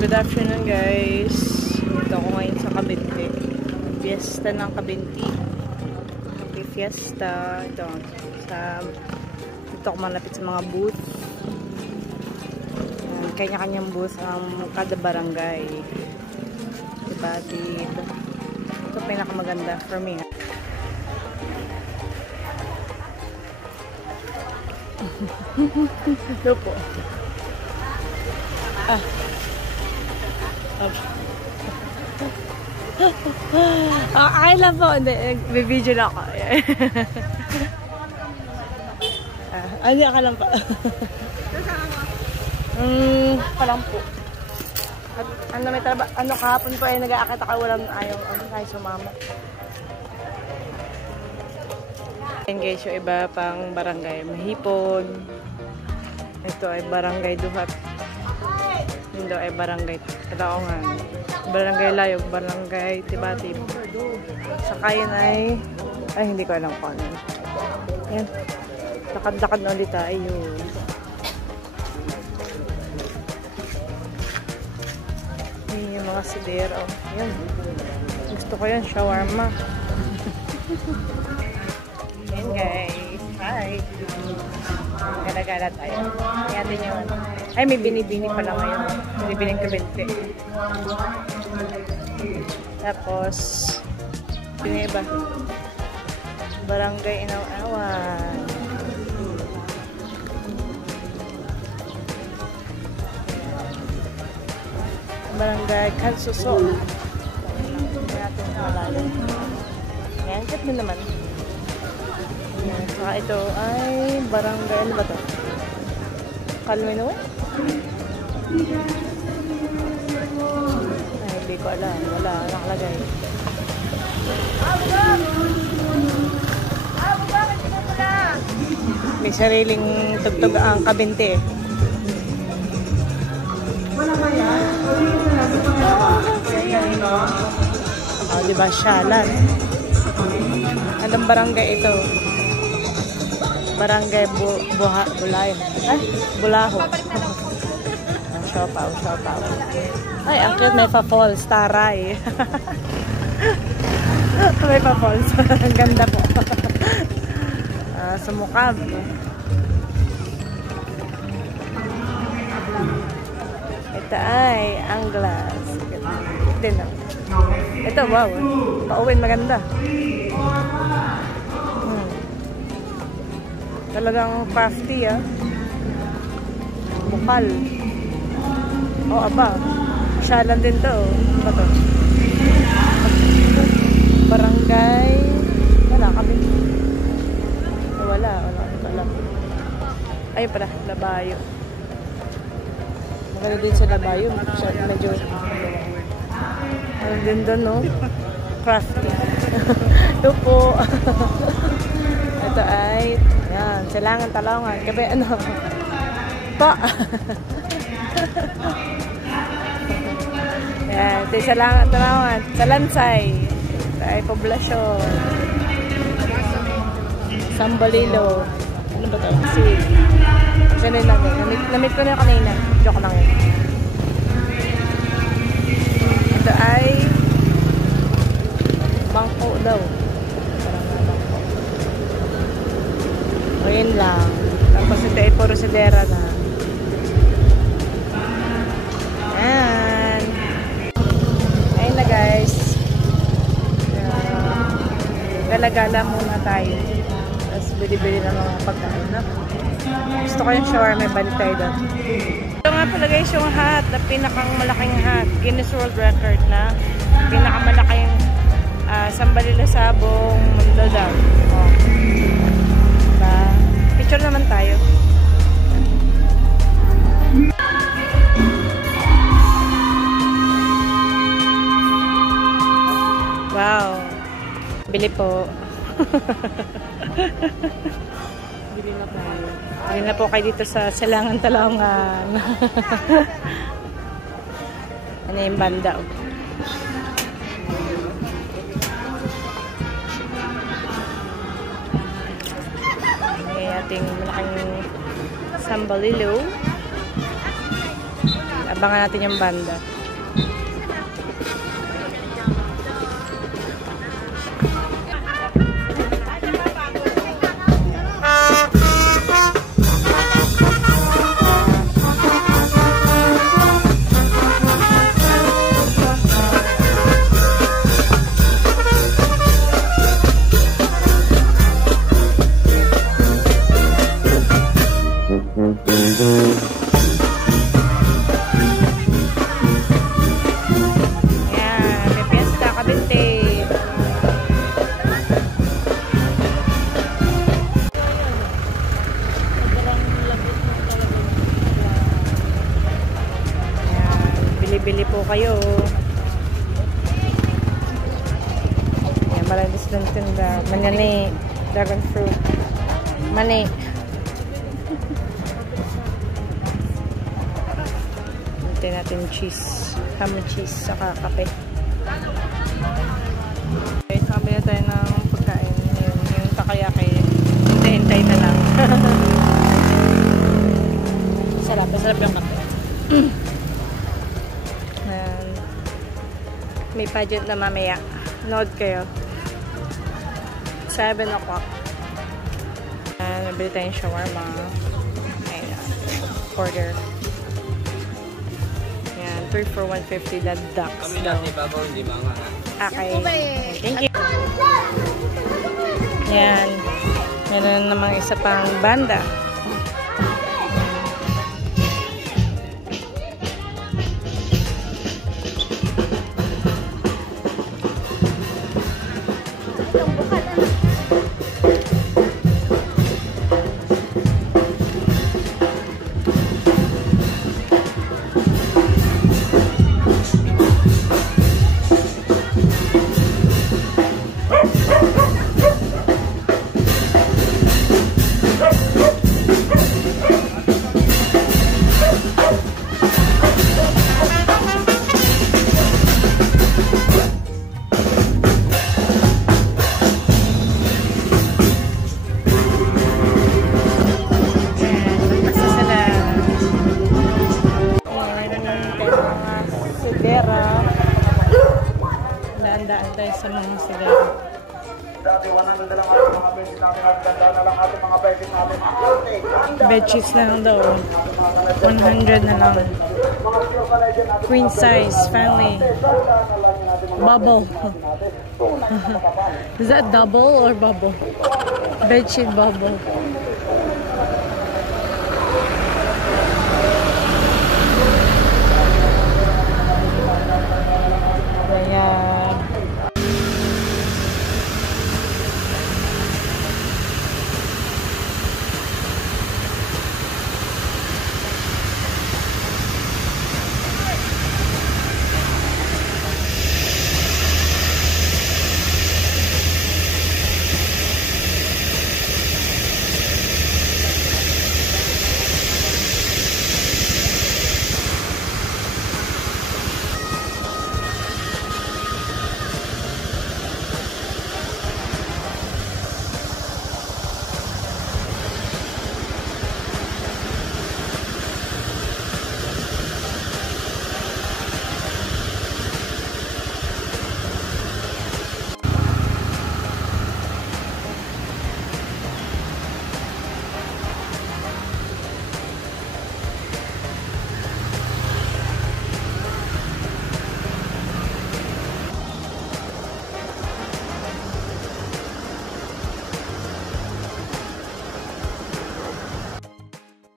Good afternoon guys. Dito ako ngayon sa Kabinti. Fiesta ng Kabinti. Happy Fiesta. Dito ako malapit sa mga booth. Kanya-kanyang booth ang kada barangay. Diba? Ito pinakamaganda for me. Ito po. Ay lang po. May video na ako. Ano ka lang pa? Palang po. At, may kahapon po ay nag-aakit ako. Walang ayaw sumama. Ayan guys, yung iba pang barangay Mahipon. Ito ay barangay Duhat. Ito ay barangay Kataongan. Barangay Layog, barangay Tibatib. Saka yun ay hindi ko alam kung ano. Yan. Lakad-lakad na ulit tayo. Yan yung mga sidero. Yan. Gusto ko yan, shawarma. Yan guys. Hi. Gala-gala tayo. Yan din yun. Ay, may binibini pala ngayon. Binibining Kabinti. Tapos, yun iba. Barangay Inaw-awan. Barangay Kansuso. Natin malalim. Ayan, kat mo naman. Ayan, saka ito ay barangay, ano ba ito? Kalmino? Ay, hindi ko alam. Wala, nakalagay. May sariling tugtog ang Kabinti. Oh, diba? Syalan. Anong barangay ito? Barangay Bulaho. Bulaho. Siopaw. Ay, ang cute. May pa-falls. Taray. May pa-falls. Ang ganda po. Sumukab. Ito ay Anglas. Ito, wow. Pauwin, maganda. Talagang crafty, Bukal. Oh, aba. Syalan din to. Ano to? Barangay. Wala kami. Wala. Ayun pala, Labayo. Maganda din sa Labayo. Medyo ano din doon, no? Crafty. Ito po. Ito ay yan, Silangan Talaongan. Gabi, po. Yan, ito yung Silangan Talaongan. Sa Lansay. Ito ay poblasyon. Sambalilo. Ano ba ito? Kasi namit ko na yung kanina. Joke lang yun. Ito ay Bangko daw. Ayun lang. Tapos ito ay puro sidera na. Ayan. Ayun na guys. Gala-gala muna tayo. Tapos bili-bili ng mga pagkain. Gusto ko yung shawarma. Balik tayo doon. Ito nga pala guys yung hat. Na pinakang malaking hat. Guinness World Record na pinakamalaking Sambalilo sa buong mundo daw. Oh. Picture naman tayo. Wow. Bili po. Bili na tayo. Bili na po kayo dito sa Silangan Talaongan. Ano yung banda? Ating malaking Sambalilo. Abangan natin yung banda. Bili po kayo. Ayan, malalis ng tinda. Manyani, dragon fruit. Mani. Hintayin natin cheese. Ham cheese, saka kape. Okay, sabi na tayo ng pagkain. Yung takoyaki. Hintay-hintay na lang. Sarap. Masarap yung kape. May pageant na mamaya. Nood kayo. 7 o'clock. Nabili tayong shawarma. Ayan. Order. Ayan. 3 for 150 na ducks. Kami natin ibabaw, hindi mga Okay. Thank you. Ayan. Meron namang isa pang banda. Daan tayo sa mga sigara. Bedsheets na lang daw. 100 na lang. Queen size, family. Bubble. Is that double or bubble? Bedsheet bubble.